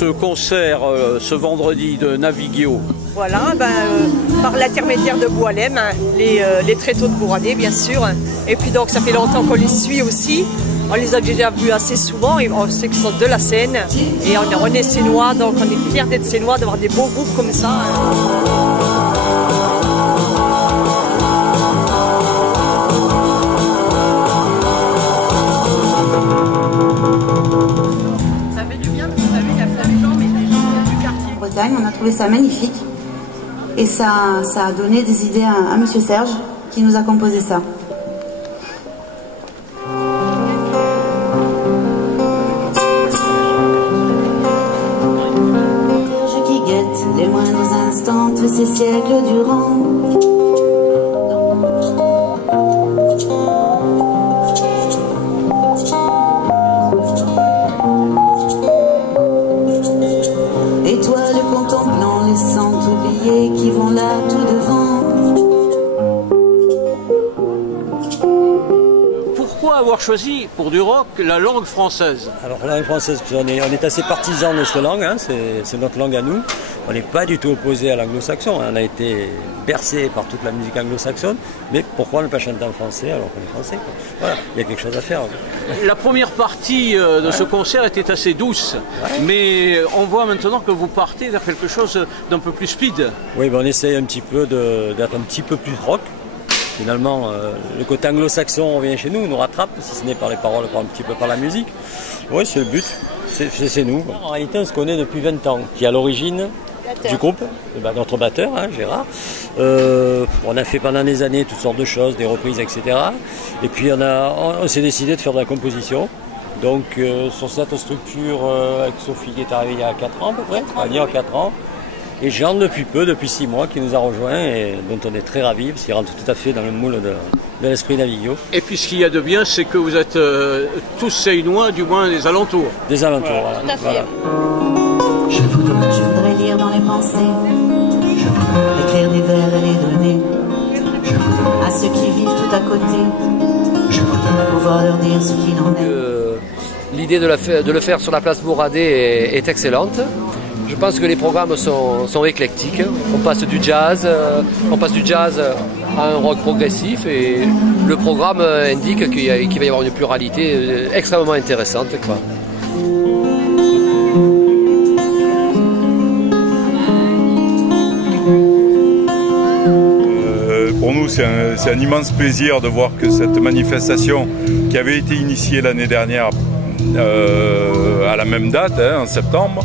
ce concert ce vendredi de Navigio? Voilà, par l'intermédiaire de Boalem, hein, les tréteaux de Bourradé bien sûr. Et puis donc ça fait longtemps qu'on les suit aussi. On les a déjà vus assez souvent et on sait qu'ils sont de la Seine. Et on est Sénois, donc on est fiers d'être Sénois, d'avoir des beaux groupes comme ça. Ça fait du bien parce qu'on a vu qu'il y a plein de gens, mais des gens du quartier. En Bretagne, on a trouvé ça magnifique. Et ça a donné des idées à Monsieur Serge qui nous a composé ça. Je qui guette les moindres instants tous ces siècles durant. Étoiles contemplant les cent oubliés qui vont là tout devant. Pourquoi avoir choisi pour du rock la langue française? Alors la langue française, on est assez partisans de cette langue, hein, c'est notre langue à nous. On n'est pas du tout opposé à l'anglo-saxon, hein. On a été bercé par toute la musique anglo-saxonne, mais pourquoi ne pas chanter en français alors qu'on est français, quoi. Voilà, il y a quelque chose à faire. La première partie de ce concert était assez douce, mais on voit maintenant que vous partez vers quelque chose d'un peu plus speed. Oui, on essaye un petit peu d'être un petit peu plus rock. Finalement, le côté anglo-saxon revient chez nous, nous rattrape, si ce n'est par les paroles, un petit peu par la musique. Oui, c'est le but, c'est nous. En réalité, on se connaît depuis 20 ans, qui est à l'origine du groupe, notre batteur, hein, Gérard. On a fait pendant des années toutes sortes de choses, des reprises, etc. Et puis on s'est décidé de faire de la composition. Donc sur cette structure, avec Sophie qui est arrivée il y a 4 ans à peu près, il y a 4 ans. Et Jean depuis 6 mois, qui nous a rejoints et dont on est très ravis, parce qu'il rentre tout à fait dans le moule de l'esprit Navigio. Et puis ce qu'il y a de bien, c'est que vous êtes tous Sénois, du moins des alentours. Des alentours, voilà. Voilà. Je voudrais lire dans les pensées, écrire des vers et les donner à ceux qui vivent tout à côté, pouvoir leur dire ce qu'il en est. L'idée de le faire sur la place Bourradé est excellente. Je pense que les programmes sont éclectiques. On passe du jazz à un rock progressif et le programme indique qu'il va y avoir une pluralité extrêmement intéressante, quoi. Pour nous, c'est un immense plaisir de voir que cette manifestation qui avait été initiée l'année dernière à la même date, hein, en septembre,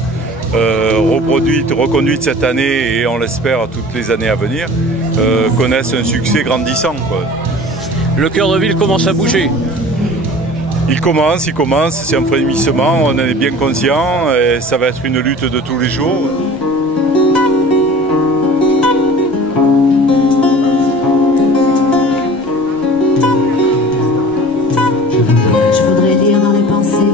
reconduite cette année et on l'espère toutes les années à venir, connaissent un succès grandissant, quoi. Le cœur de ville commence à bouger. Il commence, c'est un frémissement, on en est bien conscient et ça va être une lutte de tous les jours. Je voudrais lire dans les pensées,